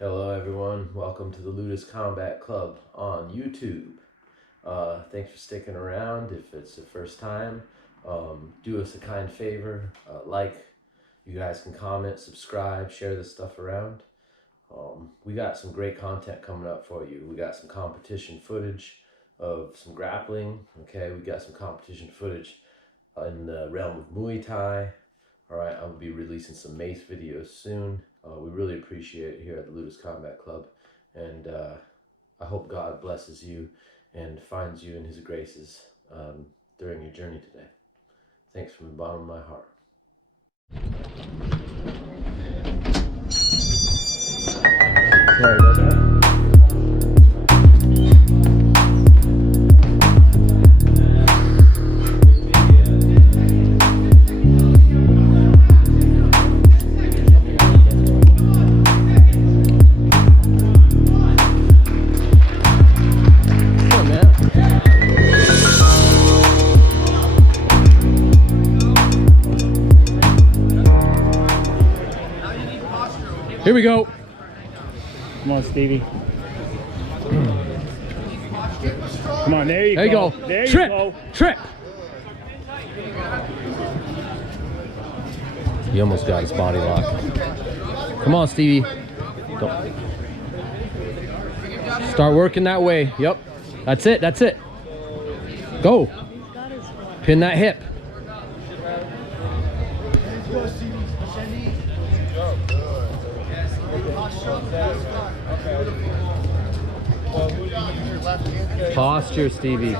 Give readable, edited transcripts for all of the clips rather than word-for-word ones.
Hello everyone, welcome to the Ludus Combat Club on YouTube. Thanks for sticking around. If it's the first time, do us a kind favor, you guys can comment, subscribe, share this stuff around. We got some great content coming up for you. We got some competition footage of some grappling, okay? We got some competition footage in the realm of Muay Thai. All right, I'll be releasing some mace videos soon. We really appreciate it here at the Ludus Combat Club, and I hope God blesses you and finds you in his graces during your journey today. Thanks from the bottom of my heart. Sorry about that. Here we go. Come on, Stevie. Come on, there you go. There Trip. you go. Trip. He almost got his body locked. Come on, Stevie. Don't. Start working that way. Yep. That's it. That's it. Go. Pin that hip. Posture, Stevie.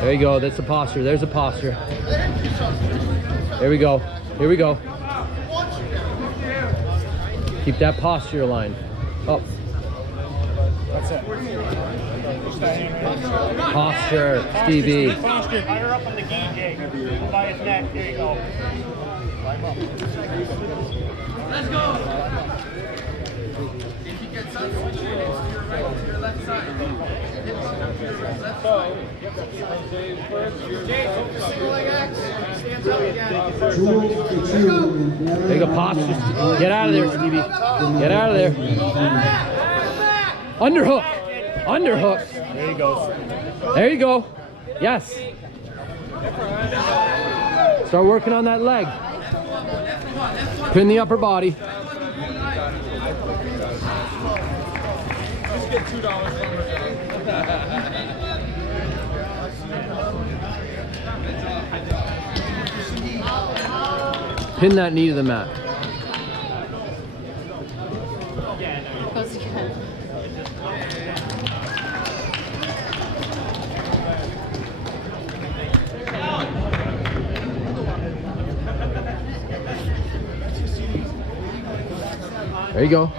There you go. That's the posture. There's a posture. There we go. Here we go. Keep that posture aligned. Up. That's it. Posture, Stevie. Posture. Higher up on the gi, Jake. By his neck. There you go. Climb up. Let's go. If you get some, switch your hips to your right, to your left side. Hips up to your left side. Single leg X. Stands up again. There you go, posture. Get out of there, Stevie. Get out of there. Underhook. Underhook. There you go. There you go. Yes. Start working on that leg. Pin the upper body. Just get $2 from Pin that knee to the mat. There you go.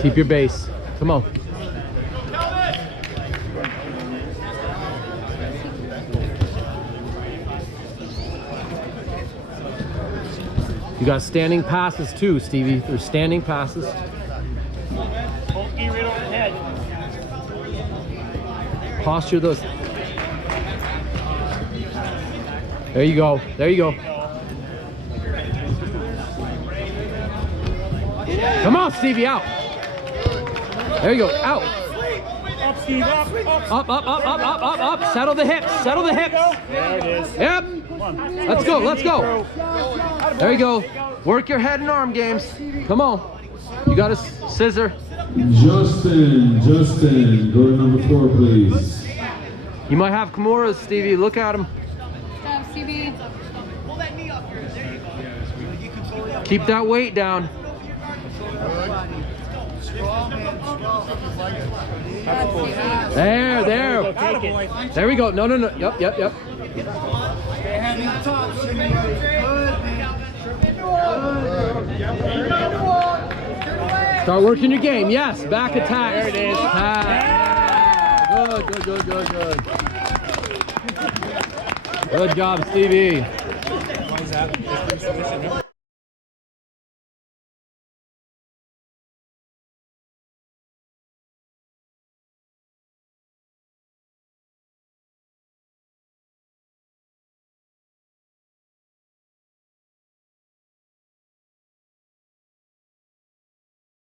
Keep your base. Come on. You got standing passes too, Stevie. There's standing passes. Both gi right over the head. Posture those. There you go. There you go. Come on, Stevie, out. There you go, out. Up, Steve, up, up. Up. Settle the hips, settle the hips. There it is. Yep. Let's go, let's go. There you go. Work your head and arm games. Come on. You got a scissor. Justin, go to number 4, please. You might have Kimuras, Stevie. Look at him. Stevie. Keep that weight down. There. There we go. No. Yep. Start working your game. Yes, back attack. There it is. Good. Good job, Stevie.